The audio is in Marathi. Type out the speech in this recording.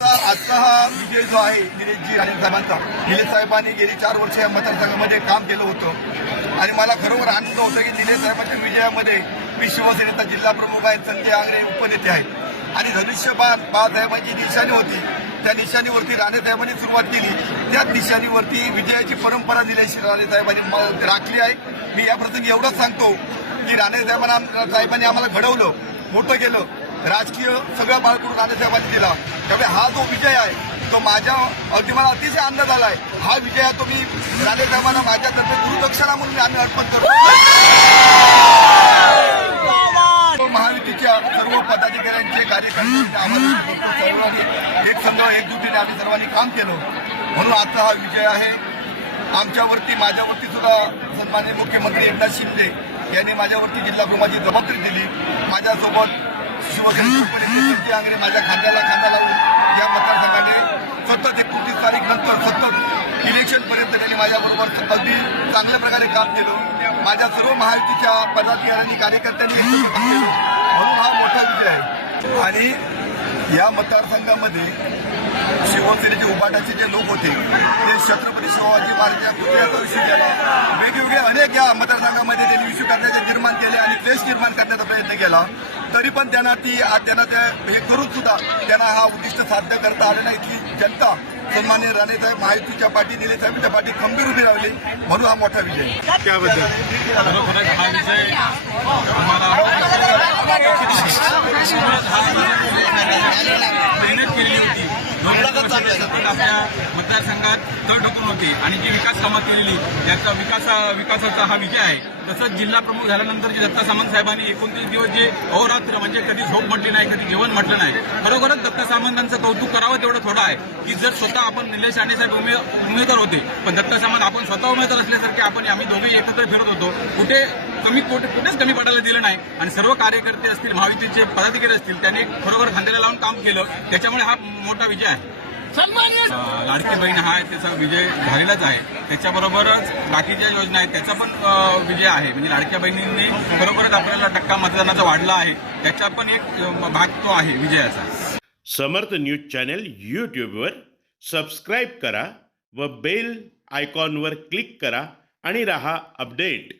आजचा हा विजय जो आहे निलेशजी आणि साहेबांचा निलेश साहेबांनी गेली चार वर्ष या मतदारसंघामध्ये काम केलं होतं. आणि मला खरोखर आनंद होता की निलेश साहेबांच्या विजयामध्ये मी शिवसेनेचा जिल्हा प्रमुख आहे संजय आंगरे उपनेते आहेत. आणि धनुष्यबाण बाळासाहेबांची निशाणी होती. त्या निशाणीवरती राणेसाहेबांनी सुरुवात केली. त्याच निशाणीवरती विजयाची परंपरा निलेश राणेसाहेबांनी राखली आहे. मी या प्रसंगी एवढंच सांगतो की राणेसाहेबांना साहेबांनी आम्हाला घडवलं मोठं केलं. राजकीय सगळ्या बाळकडून राणेसाहेबांनी दिला. त्यामुळे हा जो विजय आहे तो माझ्या अगदी मला अतिशय आनंद आलाय. हा विजय आहे तो मी राणेसाहेबांना माझ्यातर्फे गुरुदक्षिणा म्हणून आम्ही अर्पण करतो. महायुतीच्या सर्व पदाधिकाऱ्यांचे कार्यकर्त्यांचे. सर्वांनी एक संघ एकजुटीने आम्ही सर्वांनी काम केलं. म्हणून आजचा हा विजय आहे. आमच्यावरती माझ्यावरती सुद्धा सन्मान्य मुख्यमंत्री एकनाथ शिंदे यांनी माझ्यावरती जिल्हा प्रमुखाची जबाबदारी दिली. माझ्यासोबत आंग्रे माझ्या खांद्याला खांदा लावून या मतदारसंघाने सतत एकोणतीस तारीख नंतर सतत इलेक्शन पर्यंत त्यांनी माझ्याबरोबर अगदी चांगल्या प्रकारे काम केलं. माझ्या सर्व महायुतीच्या पदाधिकाऱ्यांनी कार्यकर्त्यांनी म्हणून हा मोठा विजय आहे. आणि या मतदारसंघामध्ये शिवसेनेचे उभाटाचे जे लोक होते ते छत्रपती शिवाजी महाराजांच्या पुतळ्याचा विषय केला. वेगवेगळे अनेक या मतदारसंघामध्ये त्यांनी विषय करण्याचे निर्माण केले आणि क्लेश निर्माण करण्याचा प्रयत्न केला. तरी पण त्यांना ती आज त्यांना ते हे करून सुद्धा त्यांना हा उद्दिष्ट साध्य करता आलं नाही. इथली जनता सन्मान्य राणेसाहेब महायुतीच्या पाठी निलेसाहेबांच्या पाठी खंबीर उभी राहिली. म्हणून हा मोठा विजय. आहे. त्याबद्दल सतत आपल्या मतदारसंघात तळ ढकलून होती आणि जी विकास कामं केलेली याचा विकास विकासाचा हा विजय आहे. तसंच जिल्हा प्रमुख झाल्यानंतर जे दत्ता सामंत साहेबांनी एकोणतीस दिवस जे अहोरात्र म्हणजे कधी झोप म्हटली नाही कधी जेवण म्हटलं नाही खरोखरच दत्ता सामंतांचं कौतुक करावं तेवढं थोडं आहे की जर स्वतः आपण निलेश राणे साहेब उमे उमेदवार होते पण दत्ता सामंत आपण स्वतः उमेदवार असल्यासारखे आपण आम्ही दोघेही एकत्र फिरत होतो कुठे कमी कुठे कुठेच कमी पडायला दिलं नाही. आणि सर्व कार्यकर्ते असतील महायुतीचे पदाधिकारी असतील त्यांनी खरोखर खांद्याला लावून काम केलं त्याच्यामुळे हा मोठा विजय आहे. लाडकी बहीण हा त्याचा विजय झालेलाच आहे. त्याच्याबरोबरच बाकीच्या योजना आहेत त्याचा पण विजय आहे. म्हणजे लाडक्या बहिणींनी खरोखरच आपल्याला टक्का मतदानाचा वाढला आहे. त्याचा पण एक भाग तो आहे विजयाचा. समर्थ न्यूज चॅनल यूट्यूबवर सबस्क्राईब करा व बेल आयकॉनवर क्लिक करा आणि रहा अपडेट.